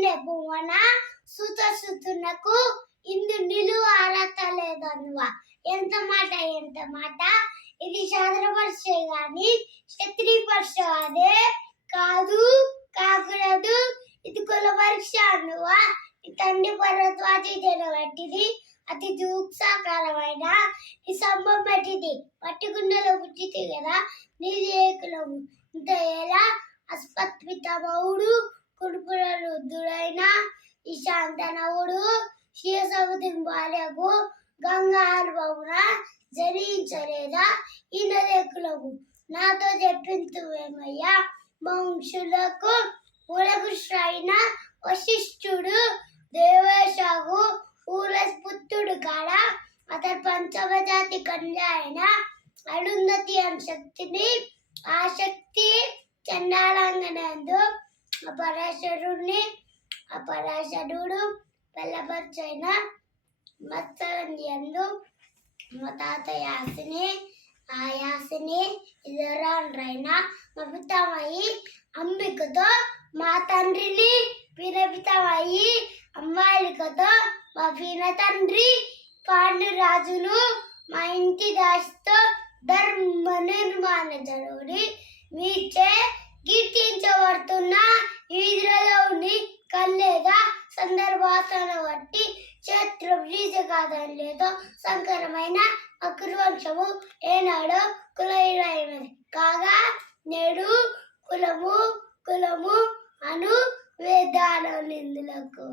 ఊలే భువన సుత సుతునకు ఇందు నిలువ అర్హత లేదనువ. ఎంత మాట ఎంత మాట? ఇది శాస్త్రపరిచే గాని క్షత్రియ పరీక్ష అదే కాదు కాకూడదు. ఇది కుల పరీక్ష అనువ. ఈ తండ్రి పర్వత్వాచి జనబట్టిది అతి దూక్సాకారమైన ఈ సంభం పట్టిది. పట్టుకున్నలో పుట్టితే కదా నీది ఏకులము ఇంత ఎలా అస్పత్వితమౌడు కుడుపుల రుద్దుడైన ఈ శాంతనవుడు శివసముద్రం భార్యకు గంగా అనుభవన జరించలేదా ఇంద్రదేకులకు నాతో చెప్పించువేమయ్యా వంశులకు కులపుష్రైన వశిష్ఠుడు దేవేశాకు పుత్రుడు కాడ? అతని పంచమజాతి కన్య అయిన అరుంధతి అని శక్తిని ఆ అపరాశరుణ్ణి అపరాశరుడు పిల్లపరిచైన మత్సరందు మా తాత యాసిని ఆ యాసిని ఇదరాన్రైన మా పితామయ్యి అంబికతో మా తండ్రిని పిరపితమయ్యి అమ్మాయిలకతో మా పిన తండ్రి పాండురాజును మా ఇంటి దాసితో ధర్మ నిర్మాణ జరుగుడి మీచే సందర్భాసన బట్టి క్షేత్ర. కాదని లేదో సంకరమైన అకృవంశము ఏనాడో కులైనది కాగా నేడు కులము కులము అను వేదాల నిందులకు